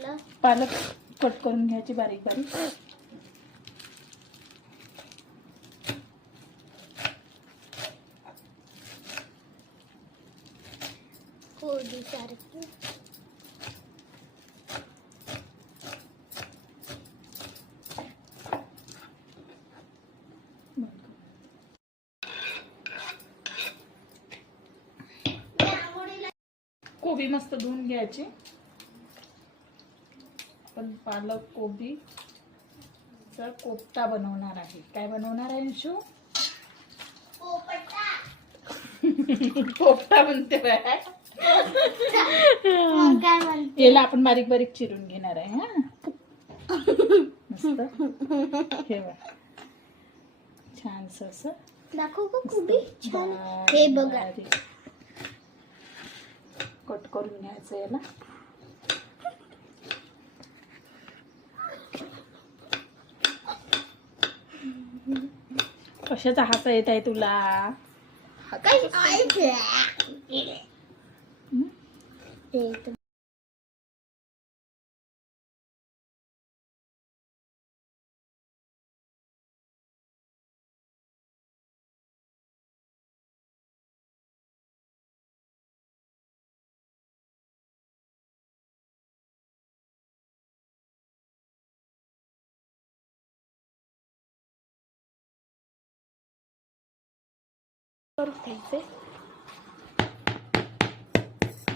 म्हटलं पालक कट करून घ्यायची बारीक बारीक. कोबी सारखी. कोबी मस्त धुवून घ्यायची. आपण पालक कोबी चा कोफ्ता बनवणार आहे. काय बनवणार आहे अंशू? कोफ्ता म्हणते बाय. काय म्हणते? याला आपण बारीक बारीक चिरून घेणार आहे. हा मस्त ठेवा. छान असं दाखव का कोबी छान. हे बघा कट करून घ्यायचं याला. कशाचा हात येत आहे तुला? काय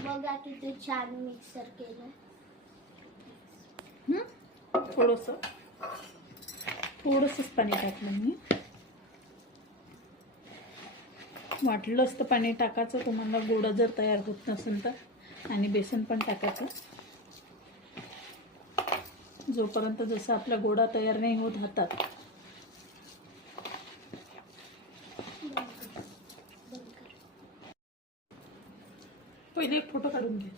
बघा किती छान मिक्सर केलं. थोडंसंच पाणी टाकलं मी. वाटलंच तर पाणी टाकायचं तुम्हाला, गोड जर तयार होत नसेल तर. आणि बेसन पण टाकायचं. जोपर्यंत जसं आपला गोडा तयार नाही होत हातात. पहिले एक फोटो काढून घे.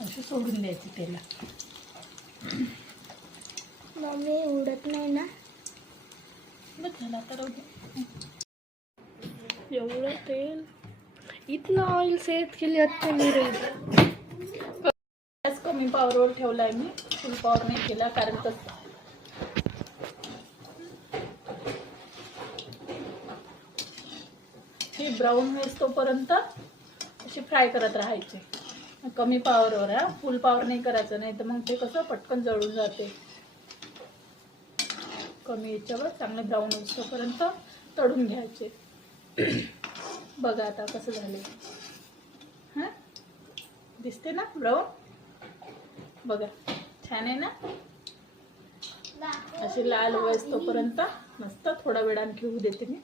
असे सोडून द्यायचे त्याला. मम्मी उडत नाही ना? बस झाला तर एवढं तेल, इतना ऑइल सेहत के लिए अच्छा नहीं रहेगा. गॅस कमी पावरवर ठेवलाय मी. फुल पावर नाही केला कारण तसं हे ब्राऊन होईस तोपर्यंत अशी फ्राय करत राहायचे. कमी पावरवर. हा फुल पावर नाही करायचं, नाही तर मग ते कसं पटकन जळून जाते. कमी याच्यावर चांगले ब्राऊन होईस तोपर्यंत तळून घ्यायचे. बघा आता कसं झाले. हा दिसते ना ब्राऊन? बघा छान आहे ना. असे लाल होईस तोपर्यंत मस्त थोडा वेळाने घेऊ देते मी.